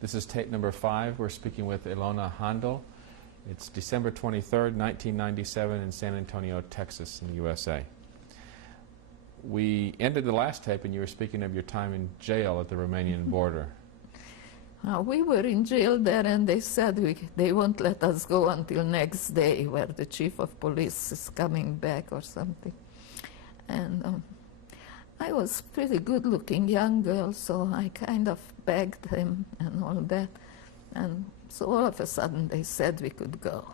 This is tape number 5. We're speaking with Ilona Haendel. It's December 23rd, 1997 in San Antonio, Texas, in the USA. We ended the last tape and you were speaking of your time in jail at the Romanian border. We were in jail there, and they said they won't let us go until next day, where the chief of police is coming back or something. And I was pretty good-looking young girl, so I kind of begged him and all that. And so all of a sudden they said we could go.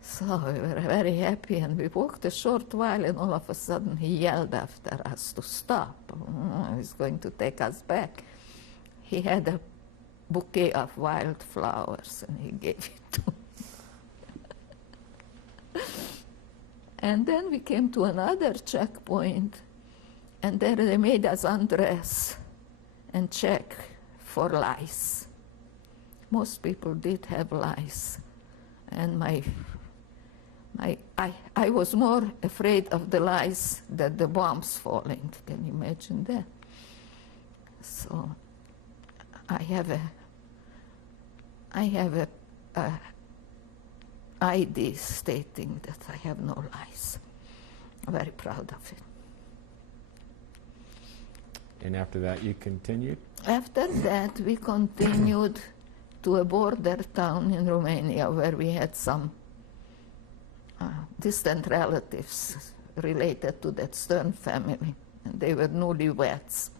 So we were very happy, and we walked a short while, and all of a sudden he yelled after us to stop. He's going to take us back. He had a bouquet of wildflowers, and he gave it to me. And then we came to another checkpoint, and there they made us undress and check for lice. Most people did have lice, and I was more afraid of the lice than the bombs falling. Can you imagine that? So I have a ID stating that I have no lice. I'm very proud of it. And after that you continued? After that we continued to a border town in Romania where we had some distant relatives related to that Stern family, and they were newlyweds,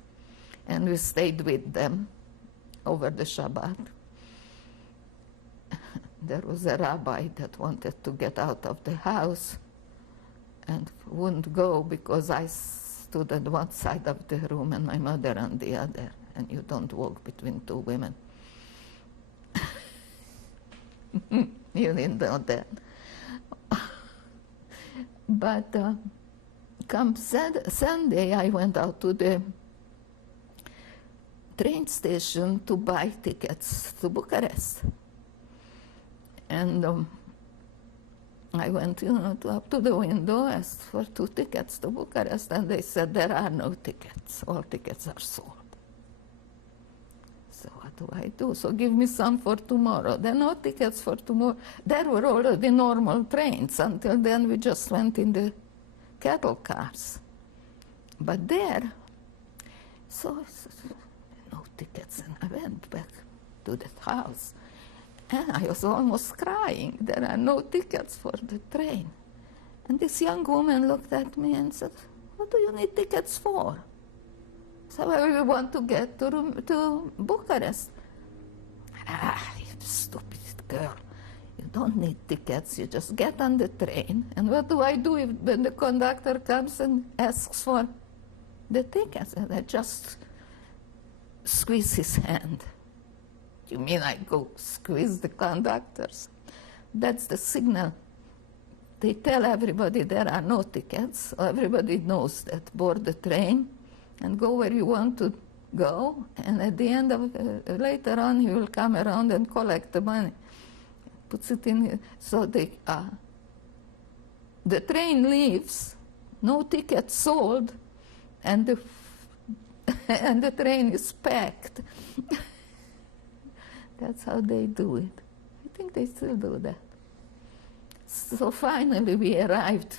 and we stayed with them over the Shabbat. There was a rabbi that wanted to get out of the house and wouldn't go because I stood at one side of the room and my mother on the other, and you don't walk between two women. You didn't know that. But come Sunday, I went out to the train station to buy tickets to Bucharest. And I went, up to the window, asked for 2 tickets to Bucharest, and they said there are no tickets. All tickets are sold. So what do I do? So give me some for tomorrow. There are no tickets for tomorrow. There were already normal trains. Until then, we just went in the cattle cars. But there, so no tickets, and I went back to that house. And I was almost crying. There are no tickets for the train. And this young woman looked at me and said, "What do you need tickets for?" So we want to get to Bucharest. You stupid girl. You don't need tickets. You just get on the train. And what do I do when the conductor comes and asks for the tickets? And I just squeeze his hand. You mean I go squeeze the conductors? That's the signal. They tell everybody there are no tickets. Everybody knows that. Board the train and go where you want to go. And at the end of later on, he will come around and collect the money. Puts it in. So the train leaves, no tickets sold, and the train is packed. That's how they do it. I think they still do that. So finally we arrived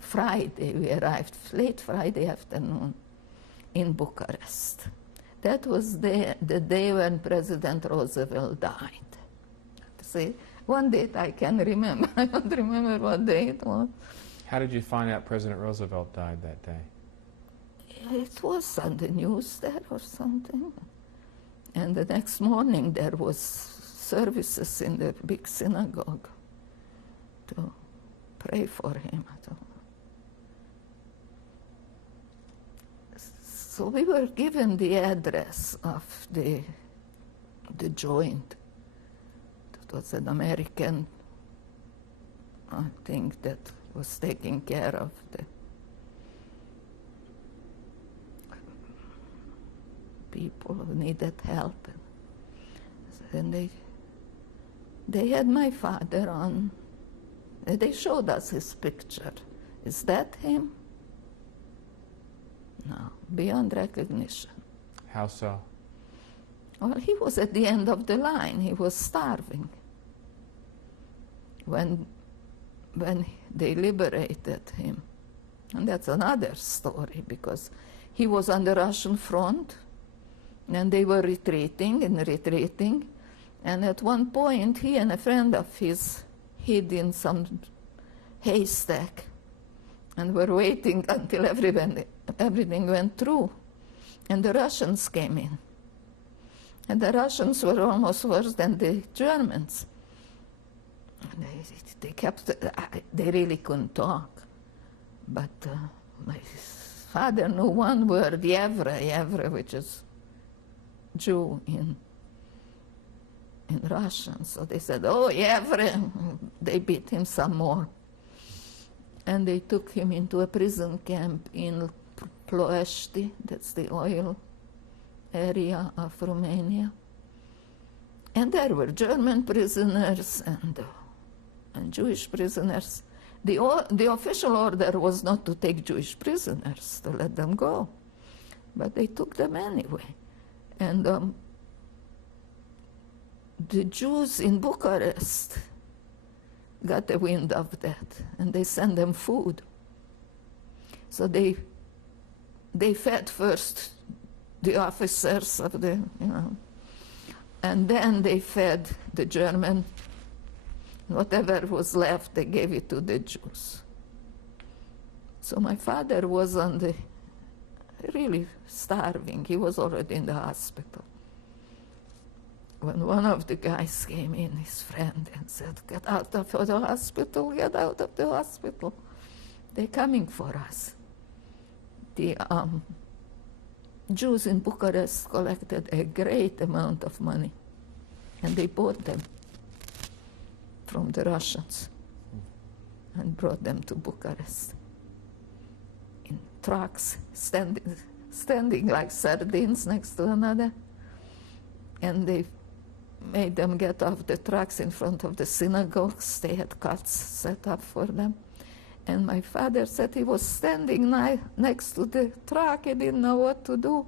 Friday. We arrived late Friday afternoon in Bucharest. That was the day when President Roosevelt died. See, one date I can remember. I don't remember what day it was. How did you find out President Roosevelt died that day? It was on the news there or something. And the next morning there was services in the big synagogue to pray for him. So we were given the address of the joint. It was an American, I think, that was taking care of the people who needed help. And they had my father on. They showed us his picture. Is that him? No, beyond recognition. How so? Well, he was at the end of the line. He was starving when they liberated him. And that's another story, because he was on the Russian front, and they were retreating and retreating. And at one point, he and a friend of his hid in some haystack and were waiting until everything went through. And the Russians came in. And the Russians were almost worse than the Germans. They really couldn't talk. But my father knew one word, Yevre, which is Jew in Russian. So they said, oh, Yevre. They beat him some more. And they took him into a prison camp in Ploiești, that's the oil area of Romania. And there were German prisoners and Jewish prisoners. The official order was not to take Jewish prisoners, to let them go. But they took them anyway. And the Jews in Bucharest got the wind of that, and they sent them food. So they fed first the officers of the, and then they fed the German. Whatever was left, they gave it to the Jews. So my father was really starving. He was already in the hospital. When one of the guys came in, his friend, and said, get out of the hospital, get out of the hospital. They're coming for us. The Jews in Bucharest collected a great amount of money, and they bought them from the Russians and brought them to Bucharest in trucks, standing like sardines next to another. And they made them get off the trucks in front of the synagogues. They had cots set up for them. And my father said he was standing next to the truck. He didn't know what to do.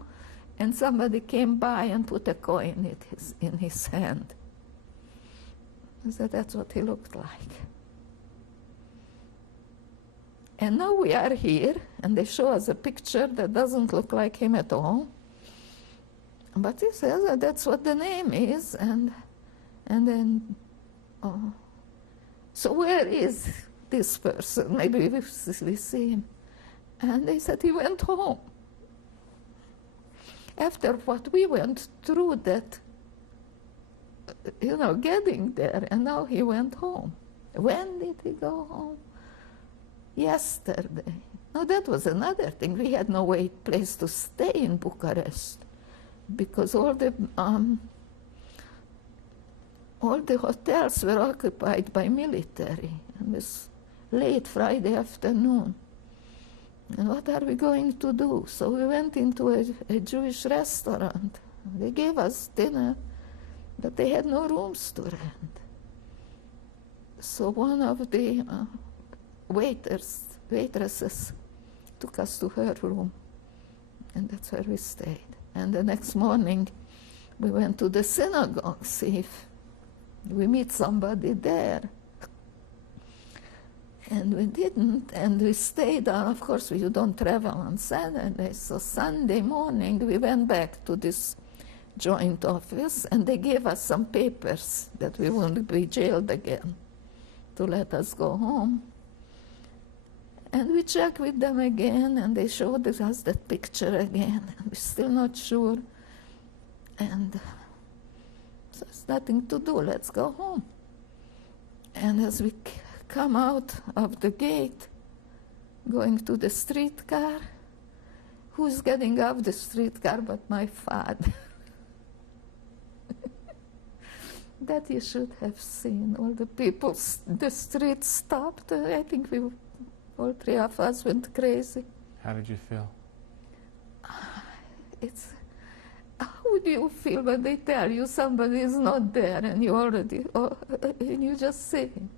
And somebody came by and put a coin in his hand. He said that's what he looked like. And now we are here, and they show us a picture that doesn't look like him at all. But he says that that's what the name is, and then, so where is this person? Maybe we see him. And they said he went home. After what we went through, that, getting there, and now he went home. When did he go home? Yesterday. Now that was another thing. We had no place to stay in Bucharest, because all the hotels were occupied by military. And it was late Friday afternoon. And what are we going to do? So we went into a Jewish restaurant. They gave us dinner, but they had no rooms to rent. So one of the waitresses took us to her room, and that's where we stayed. And the next morning, we went to the synagogue, see if we meet somebody there. And we didn't, and we stayed on. Of course, you don't travel on Saturday, so Sunday morning, we went back to this joint office, and they gave us some papers that we wouldn't be jailed again, to let us go home. And we checked with them again, and they showed us that picture again, and we're still not sure. And so there's nothing to do, let's go home. And as we come out of the gate, going to the streetcar, who's getting off the streetcar but my father? That you should have seen. All the people, the street stopped. I think all three of us went crazy. How did you feel? How would you feel when they tell you somebody is not there and and you just see him?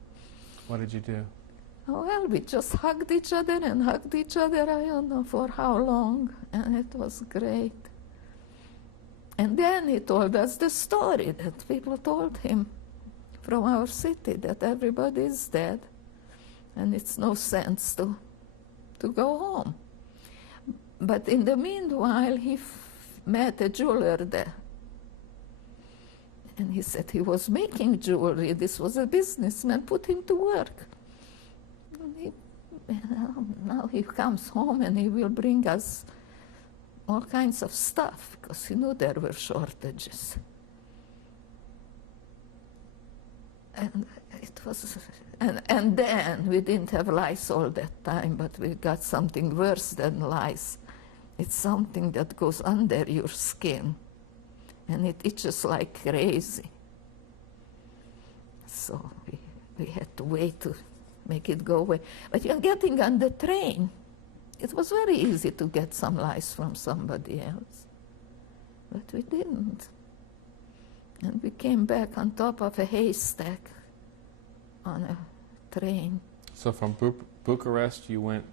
What did you do? Oh, well, we just hugged each other, I don't know for how long, and it was great. And then he told us the story that people told him from our city, that everybody is dead and it's no sense to go home. But in the meanwhile, he met a jeweler there. And he said he was making jewelry. This was a businessman, put him to work. And now he comes home and he will bring us all kinds of stuff, because he knew there were shortages. And it was, and then we didn't have lice all that time, but we got something worse than lice. It's something that goes under your skin, and it itches like crazy. So we had to wait to make it go away. But you're getting on the train. It was very easy to get some lice from somebody else, but we didn't. And we came back on top of a haystack on a train. So from Bucharest, you went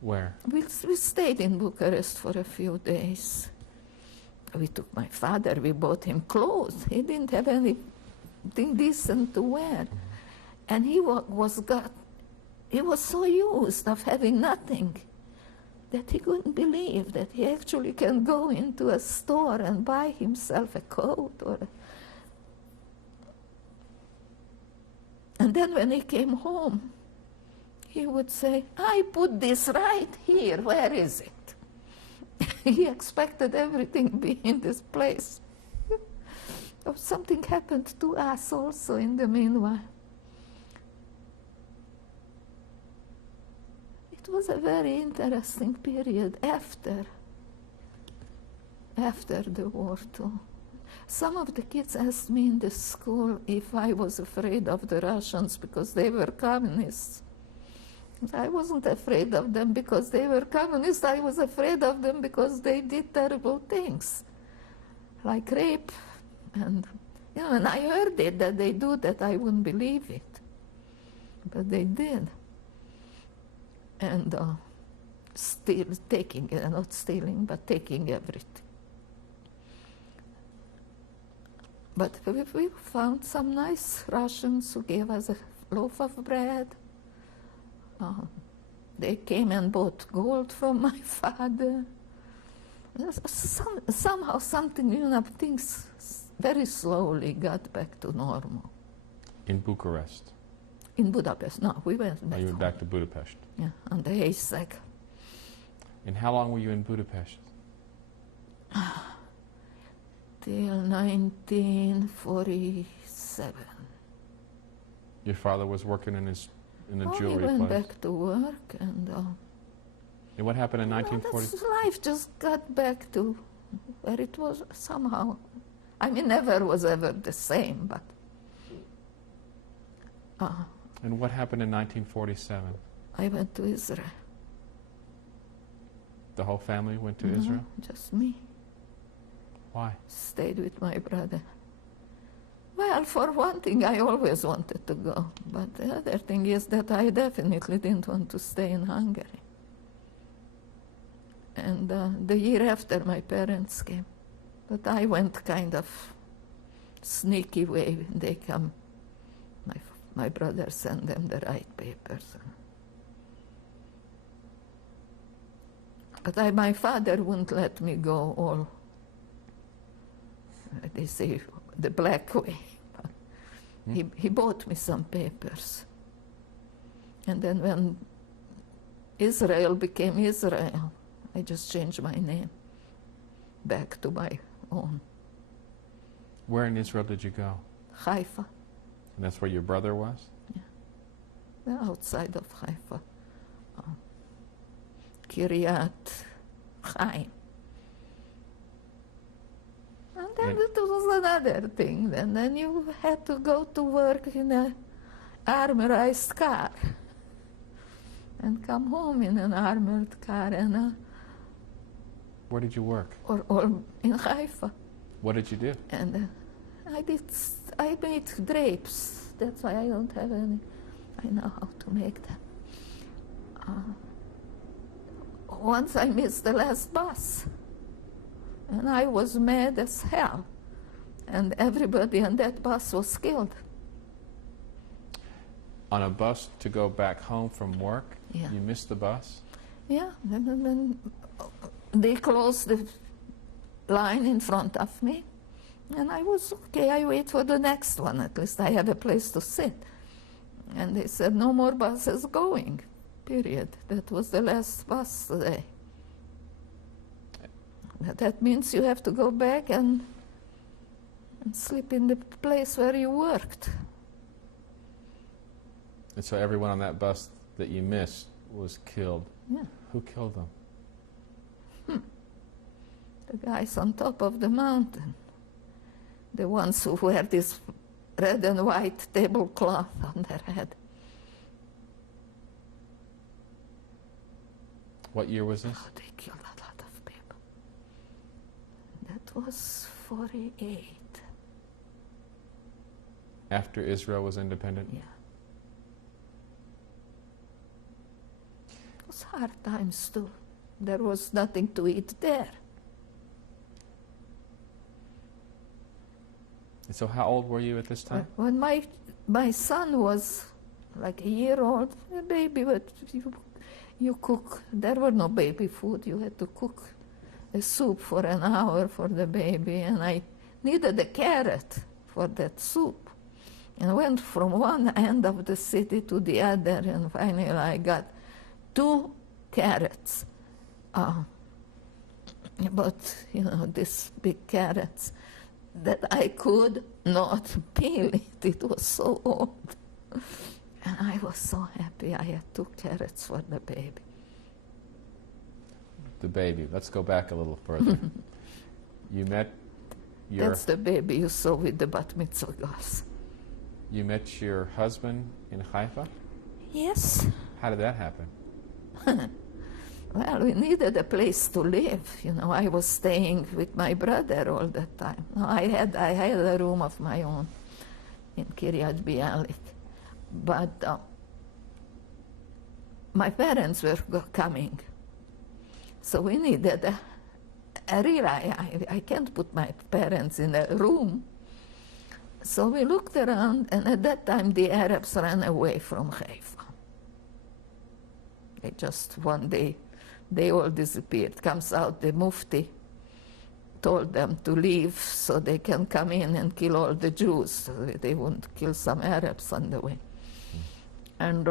where? We stayed in Bucharest for a few days. We took my father, we bought him clothes. He didn't have anything decent to wear. And he was so used of having nothing that he couldn't believe that he actually can go into a store and buy himself a coat And then when he came home, he would say, I put this right here, where is it? He expected everything to be in this place. Oh, something happened to us also in the meanwhile. It was a very interesting period after the war too. Some of the kids asked me in the school if I was afraid of the Russians because they were communists. I wasn't afraid of them because they were communists. I was afraid of them because they did terrible things, like rape. And when I heard it, that they do that, I wouldn't believe it. But they did. And not stealing, but taking everything. But we found some nice Russians who gave us a loaf of bread. They came and bought gold from my father. Somehow things very slowly got back to normal. In Bucharest? In Budapest. No, we went back. You went back to Budapest? Yeah, on the haystack. And how long were you in Budapest? Till 1947. Your father was working in the jewelry he went place? back to work, and what happened in 1940? Life just got back to where it was somehow. I mean, never was ever the same, but. And what happened in 1947? I went to Israel. The whole family went to Israel? Just me. Why? Stayed with my brother. Well, for one thing, I always wanted to go. But the other thing is that I definitely didn't want to stay in Hungary. And the year after, my parents came. But I went kind of sneaky way. They come. My brother sent them the right papers. But my father wouldn't let me go all, they say, the black way. He bought me some papers. And then when Israel became Israel, I just changed my name back to my own. Where in Israel did you go? Haifa. And that's where your brother was? Yeah. They're outside of Haifa. Kiryat Chaim. And then it was another thing. And then you had to go to work in an armorized car and come home in an armored car. And where did you work? Or in Haifa. What did you do? And I made drapes. That's why I don't have any. I know how to make them. Once I missed the last bus. And I was mad as hell. And everybody on that bus was killed. On a bus to go back home from work? Yeah. You missed the bus? Yeah, and then they closed the line in front of me. And I was okay, I wait for the next one. At least I have a place to sit. And they said, no more buses going, period. That was the last bus today. That means you have to go back and sleep in the place where you worked. And so everyone on that bus that you missed was killed. Yeah. Who killed them? The guys on top of the mountain. The ones who wear this red and white tablecloth on their head. What year was this? Oh, they killed a lot of people. That was 48. After Israel was independent? Yeah. It was hard times too. There was nothing to eat there. And so how old were you at this time? When my son was like a year old, a baby, but you cook. There were no baby food. You had to cook a soup for an hour for the baby, and I needed a carrot for that soup. And went from one end of the city to the other, and finally I got 2 carrots. But, these big carrots that I could not peel it. It was so old. And I was so happy I had 2 carrots for the baby. The baby. Let's go back a little further. You met your... That's the baby you saw with the bat mitzvah girls. You met your husband in Haifa? Yes. How did that happen? Well, we needed a place to live. I was staying with my brother all the time. No, I had a room of my own in Kiryat Bialik. But my parents were coming. So we needed I can't put my parents in a room. So we looked around, and at that time the Arabs ran away from Haifa. They just one day, they all disappeared. Comes out the Mufti, told them to leave so they can come in and kill all the Jews. So they wouldn't kill some Arabs on the way. And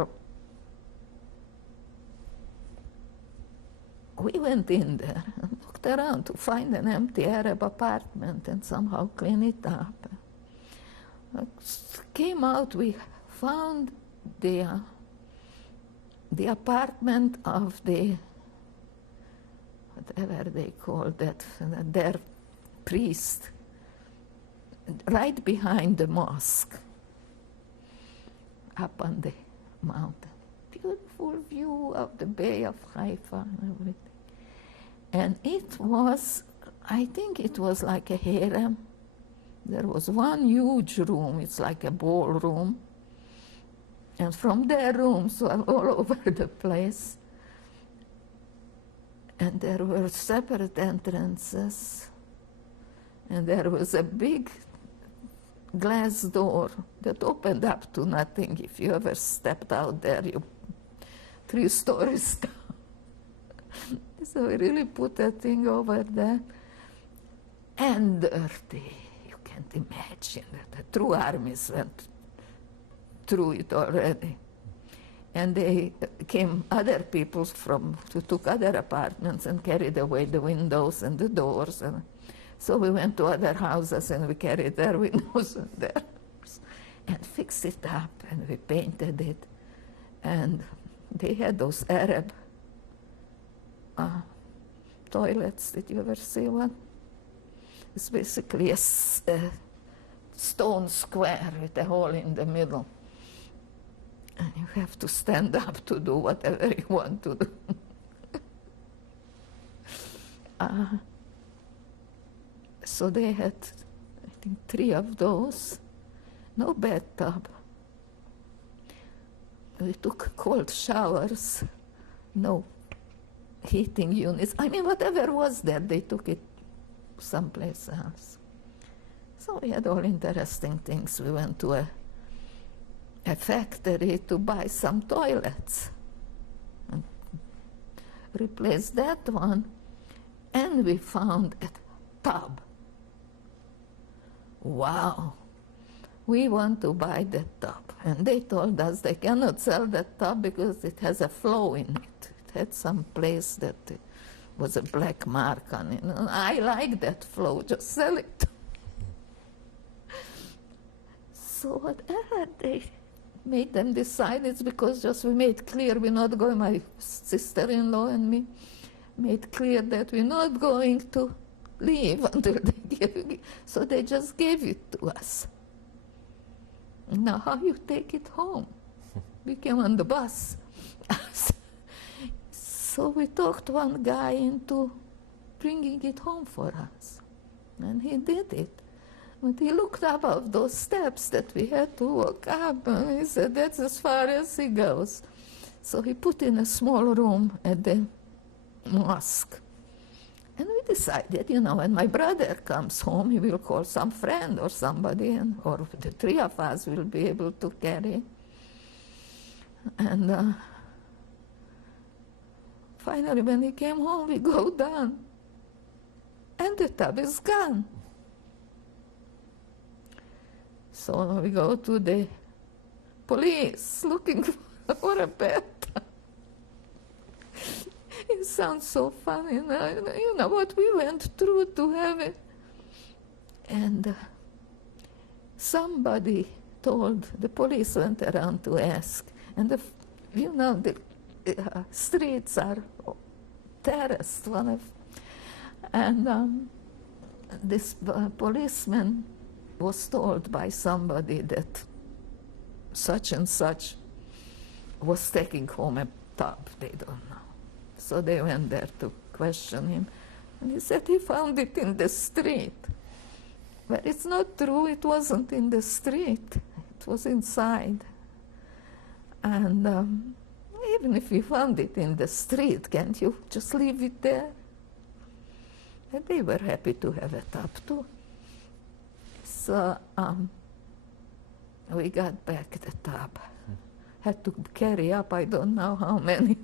we went in there and looked around to find an empty Arab apartment and somehow clean it up. Came out, we found the apartment of the, whatever they call that, their priest, right behind the mosque, up on the mountain. Beautiful view of the Bay of Haifa and everything. And it was, I think it was like a harem. There was one huge room, it's like a ballroom. And from their rooms were all over the place. And there were separate entrances. And there was a big glass door that opened up to nothing. If you ever stepped out there, you 3 stories down. So we really put that thing over there. And dirty. You can't imagine that the true armies went through it already. And they came, other people who took other apartments and carried away the windows and the doors. And so we went to other houses and we carried their windows and their doors and fixed it up, and we painted it. And they had those Arab toilets. Did you ever see one? It's basically a stone square with a hole in the middle. And you have to stand up to do whatever you want to do. So they had, I think, 3 of those. No bathtub. We took cold showers. No heating units. I mean, whatever was there, they took it someplace else. So we had all interesting things. We went to a factory to buy some toilets and replace that one, and we found a tub. Wow, we want to buy that tub. And they told us they cannot sell that tub because it has a flaw in it. It had some place that was a black mark on it. And I like that flaw, just sell it. So whatever they made them decide, it's because just we made clear we're not going, my sister-in-law and me made clear that we're not going to leave until they give it. So they just gave it to us. Now how you take it home? We came on the bus. So we talked one guy into bringing it home for us. And he did it. But he looked up of those steps that we had to walk up, and he said, that's as far as he goes. So he put in a small room at the mosque. And we decided, when my brother comes home, he will call some friend or somebody, or the three of us will be able to carry. And finally, when he came home, we go down, and the tub is gone. So we go to the police looking for a bathtub. It sounds so funny, you know what we went through to have it. And somebody told, the police went around to ask, and the streets are terraced, and this policeman was told by somebody that such and such was taking home a tub, they don't know. So they went there to question him, and he said he found it in the street. But it's not true, it wasn't in the street, it was inside. And even if you found it in the street, can't you just leave it there? And they were happy to have a tub too. So we got back the tub. Had to carry up, I don't know how many.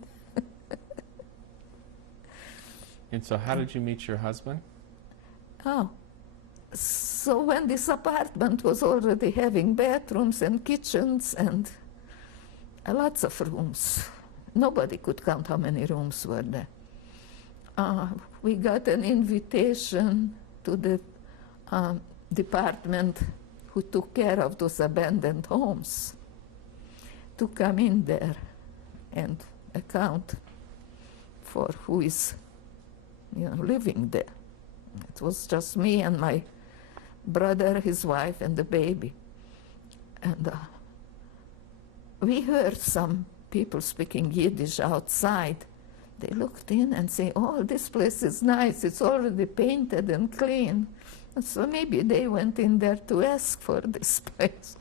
And so how did you meet your husband? Oh, so when this apartment was already having bathrooms and kitchens and lots of rooms, nobody could count how many rooms were there. We got an invitation to the department who took care of those abandoned homes to come in there and account for who is living there. It was just me and my brother, his wife, and the baby. And we heard some people speaking Yiddish outside. They looked in and say, oh, this place is nice, it's already painted and clean. And so maybe they went in there to ask for this place.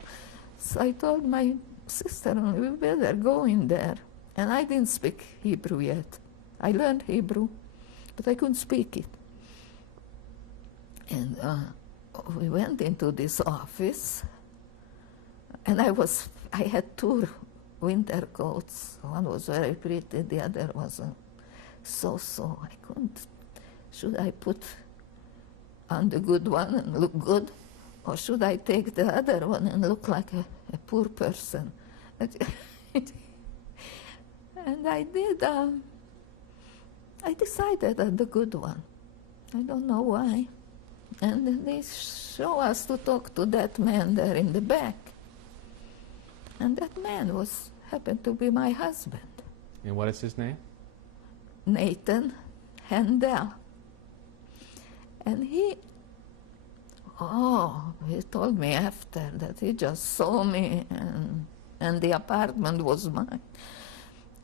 So I told my sister, we better go in there. And I didn't speak Hebrew yet. I learned Hebrew, but I couldn't speak it. And we went into this office, and I had two winter coats. One was very pretty, the other was so-so. I couldn't, should I put on the good one and look good, or should I take the other one and look like a poor person? And I did, I decided on the good one. I don't know why. And they show us to talk to that man there in the back. And that man happened to be my husband. And what is his name? Nathan Haendel. And he told me after that he just saw me and the apartment was mine.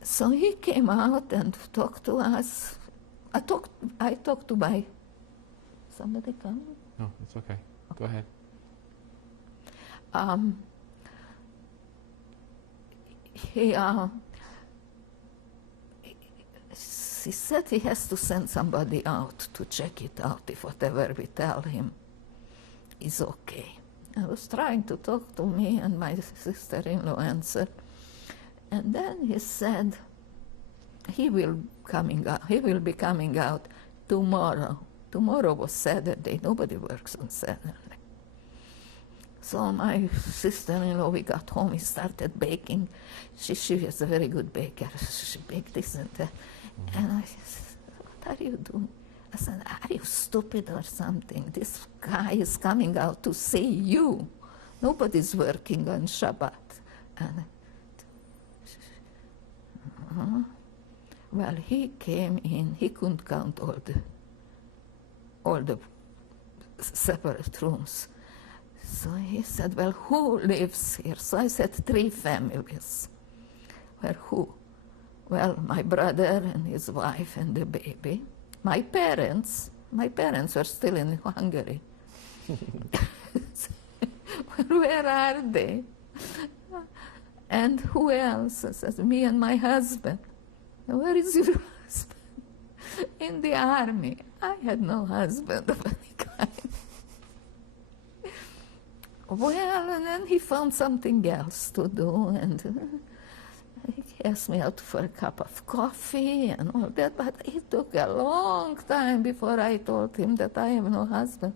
So he came out and talked to us. I talked to my, somebody come? No, it's okay. Go ahead. he said he has to send somebody out to check it out if whatever we tell him is okay. I was trying to talk to me, and my sister-in-law answered. And then he said he will be coming out tomorrow. Tomorrow was Saturday. Nobody works on Saturday. So my sister-in-law, we got home, we started baking. She was a very good baker. She baked this and that. And I said, what are you doing? I said, are you stupid or something? This guy is coming out to see you. Nobody's working on Shabbat. And, well, he came in, he couldn't count all the separate rooms. So he said, well, who lives here? So I said, 3 families. Well, who? Well, my brother and his wife and the baby. My parents were still in Hungary. Where are they? And who else? I said, me and my husband. Where is your husband? In the army. I had no husband of any kind. Well, and then he found something else to do, and he asked me out for a cup of coffee and all that, but it took a long time before I told him that I have no husband.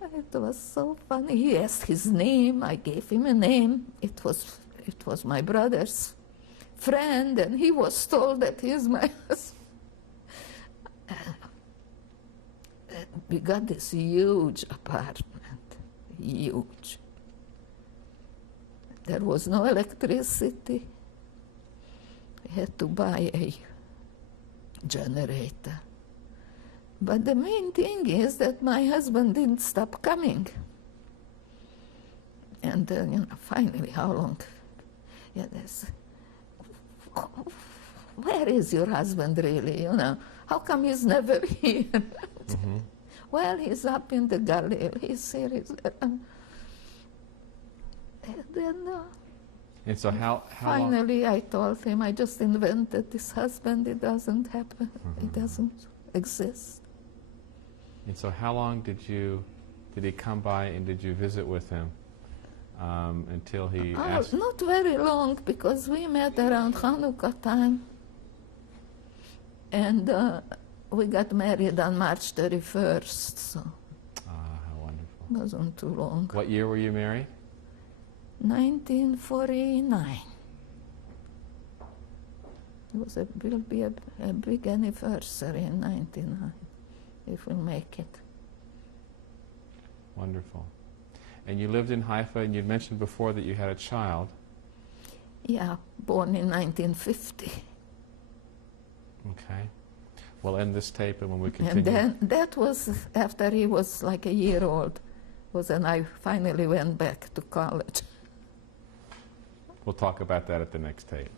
It was so funny. He asked his name, I gave him a name. It was my brother's friend, and he was told that he is my husband. We got this huge apartment, huge. There was no electricity. We had to buy a generator. But the main thing is that my husband didn't stop coming. And finally, how long? Yeah, where is your husband really? How come he's never here? Mm-hmm. Well, he's up in the galley. He's here. And so how finally, I told him, I just invented this husband. It doesn't happen. Mm-hmm. It doesn't exist. And so how long did he come by and did you visit with him until he asked? Not very long, because we met around Hanukkah time. And we got married on March 31st, so how wonderful. It wasn't too long. What year were you married? 1949. Will be a big anniversary in 1999, if we make it. Wonderful. And you lived in Haifa, and you'd mentioned before that you had a child. Yeah, born in 1950. Okay. We'll end this tape, and when we continue... And then that was after he was like a year old, was when I finally went back to college. We'll talk about that at the next tape.